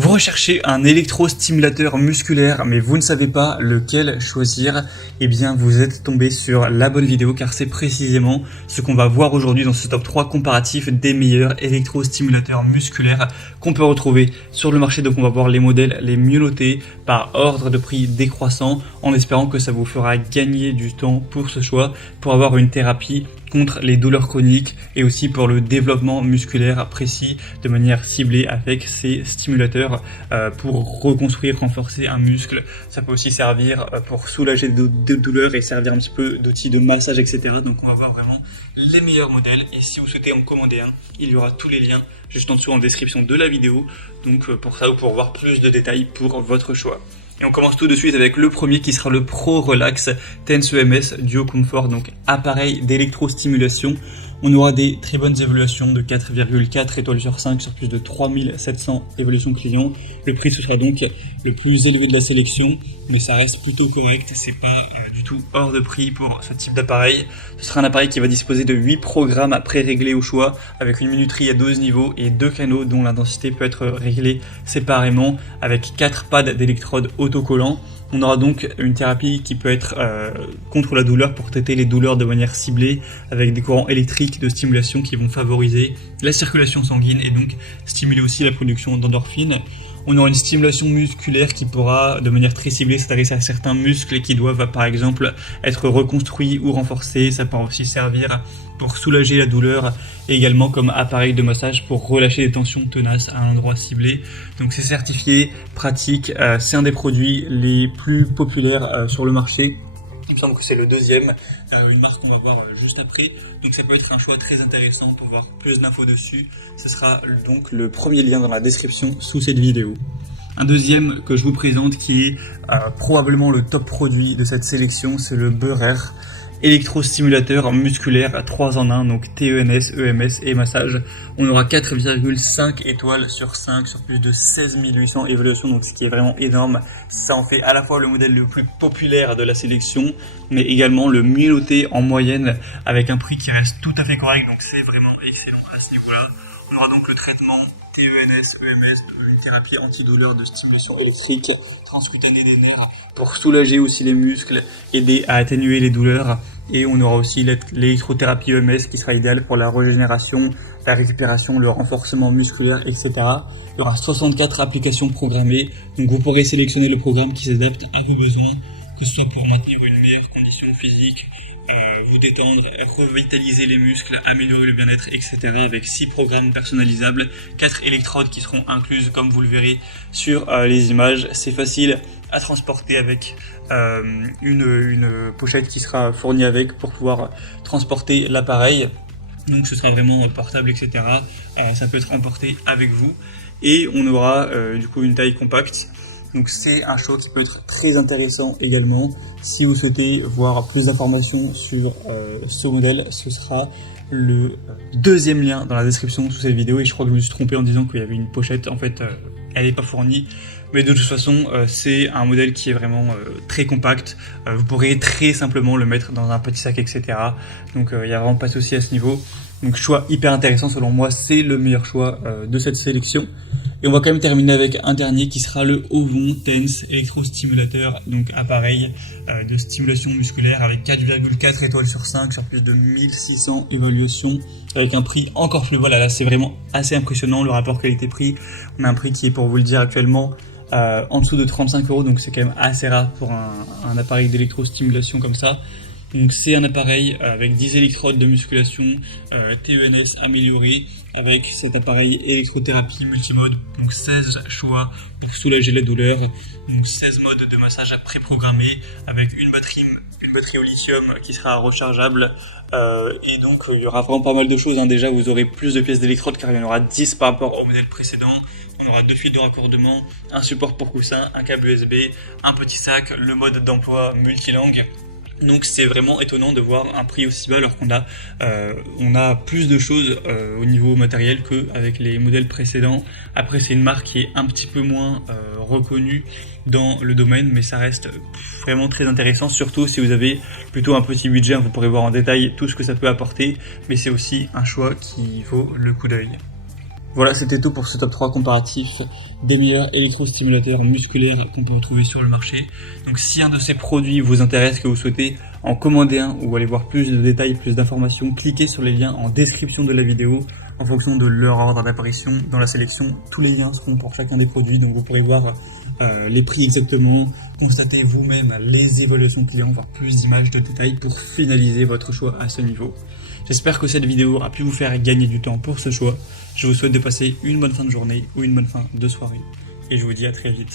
Vous recherchez un électrostimulateur musculaire mais vous ne savez pas lequel choisir, eh bien vous êtes tombé sur la bonne vidéo car c'est précisément ce qu'on va voir aujourd'hui dans ce top 3 comparatif des meilleurs électrostimulateurs musculaires qu'on peut retrouver sur le marché. Donc on va voir les modèles les mieux notés par ordre de prix décroissant en espérant que ça vous fera gagner du temps pour ce choix, pour avoir une thérapie contre les douleurs chroniques et aussi pour le développement musculaire précis de manière ciblée avec ces stimulateurs pour reconstruire, renforcer un muscle. Ça peut aussi servir pour soulager des douleurs et servir un petit peu d'outil de massage, etc. Donc on va voir vraiment les meilleurs modèles et si vous souhaitez en commander un, il y aura tous les liens juste en dessous en description de la vidéo. Donc pour ça, vous pourrez voir plus de détails pour votre choix. Et on commence tout de suite avec le premier qui sera le Pro Relax Tense EMS Duo Comfort, donc appareil d'électrostimulation. On aura des très bonnes évaluations de 4,4 étoiles sur 5 sur plus de 3700 évaluations clients. Le prix ce sera donc le plus élevé de la sélection, mais ça reste plutôt correct, c'est pas du tout hors de prix pour ce type d'appareil. Ce sera un appareil qui va disposer de 8 programmes pré-réglés au choix, avec une minuterie à 12 niveaux et 2 canaux dont l'intensité peut être réglée séparément, avec 4 pads d'électrodes autocollants. On aura donc une thérapie qui peut être contre la douleur pour traiter les douleurs de manière ciblée avec des courants électriques de stimulation qui vont favoriser la circulation sanguine et donc stimuler aussi la production d'endorphines. On aura une stimulation musculaire qui pourra de manière très ciblée s'adresser à certains muscles qui doivent par exemple être reconstruits ou renforcés. Ça peut aussi servir pour soulager la douleur et également comme appareil de massage pour relâcher des tensions tenaces à un endroit ciblé. Donc c'est certifié, pratique, c'est un des produits les plus populaires sur le marché. Il me semble que c'est le deuxième, une marque qu'on va voir juste après. Donc ça peut être un choix très intéressant pour voir plus d'infos dessus. Ce sera donc le premier lien dans la description sous cette vidéo. Un deuxième que je vous présente qui est probablement le top produit de cette sélection, c'est le Beurer électrostimulateur musculaire 3 en 1, donc TENS, EMS et massage. On aura 4,5 étoiles sur 5 sur plus de 16 800 évaluations, donc ce qui est vraiment énorme. Ça en fait à la fois le modèle le plus populaire de la sélection, mais également le mieux noté en moyenne avec un prix qui reste tout à fait correct, donc c'est vraiment excellent à ce niveau-là. On aura donc le traitement TENS, EMS, une thérapie antidouleur de stimulation électrique transcutanée des nerfs pour soulager aussi les muscles, aider à atténuer les douleurs. Et on aura aussi l'électrothérapie EMS qui sera idéale pour la régénération, la récupération, le renforcement musculaire, etc. Il y aura 64 applications programmées, donc vous pourrez sélectionner le programme qui s'adapte à vos besoins, que ce soit pour maintenir une meilleure condition physique, vous détendre, revitaliser les muscles, améliorer le bien-être, etc. avec 6 programmes personnalisables, 4 électrodes qui seront incluses comme vous le verrez sur les images. C'est facile à transporter avec une pochette qui sera fournie avec pour pouvoir transporter l'appareil. Donc ce sera vraiment portable, etc. Ça peut être emporté avec vous. Et on aura du coup une taille compacte. Donc c'est un choix qui peut être très intéressant également. Si vous souhaitez voir plus d'informations sur ce modèle, ce sera le deuxième lien dans la description sous cette vidéo. Et je crois que je me suis trompé en disant qu'il y avait une pochette. En fait, elle n'est pas fournie. Mais de toute façon, c'est un modèle qui est vraiment très compact. Vous pourrez très simplement le mettre dans un petit sac, etc. Donc il n'y a vraiment pas de souci à ce niveau. Donc choix hyper intéressant selon moi, c'est le meilleur choix de cette sélection. Et on va quand même terminer avec un dernier qui sera le Ovon Tense électrostimulateur, donc appareil de stimulation musculaire avec 4,4 étoiles sur 5 sur plus de 1600 évaluations, avec un prix encore plus, voilà, là c'est vraiment assez impressionnant le rapport qualité-prix. On a un prix qui est, pour vous le dire actuellement, en dessous de 35 €, donc c'est quand même assez rare pour un appareil d'électrostimulation comme ça. Donc c'est un appareil avec 10 électrodes de musculation, TENS amélioré, avec cet appareil électrothérapie multimode, donc 16 choix pour soulager la douleur, donc 16 modes de massage préprogrammés, avec une batterie au lithium qui sera rechargeable, et donc il y aura vraiment pas mal de choses, hein. Déjà vous aurez plus de pièces d'électrode car il y en aura 10 par rapport au modèle précédent. On aura 2 fils de raccordement, un support pour coussin, un câble USB, un petit sac, le mode d'emploi multilangue. Donc c'est vraiment étonnant de voir un prix aussi bas alors qu'on a plus de choses au niveau matériel qu'avec les modèles précédents. Après c'est une marque qui est un petit peu moins reconnue dans le domaine, mais ça reste vraiment très intéressant, surtout si vous avez plutôt un petit budget. Vous pourrez voir en détail tout ce que ça peut apporter, mais c'est aussi un choix qui vaut le coup d'œil. Voilà, c'était tout pour ce top 3 comparatif des meilleurs électrostimulateurs musculaires qu'on peut retrouver sur le marché. Donc si un de ces produits vous intéresse, que vous souhaitez en commander un ou aller voir plus de détails, plus d'informations, cliquez sur les liens en description de la vidéo en fonction de leur ordre d'apparition dans la sélection. Tous les liens seront pour chacun des produits, donc vous pourrez voir les prix exactement, constater vous-même les évaluations clients, voir plus d'images de détails pour finaliser votre choix à ce niveau. J'espère que cette vidéo aura pu vous faire gagner du temps pour ce choix. Je vous souhaite de passer une bonne fin de journée ou une bonne fin de soirée. Et je vous dis à très vite.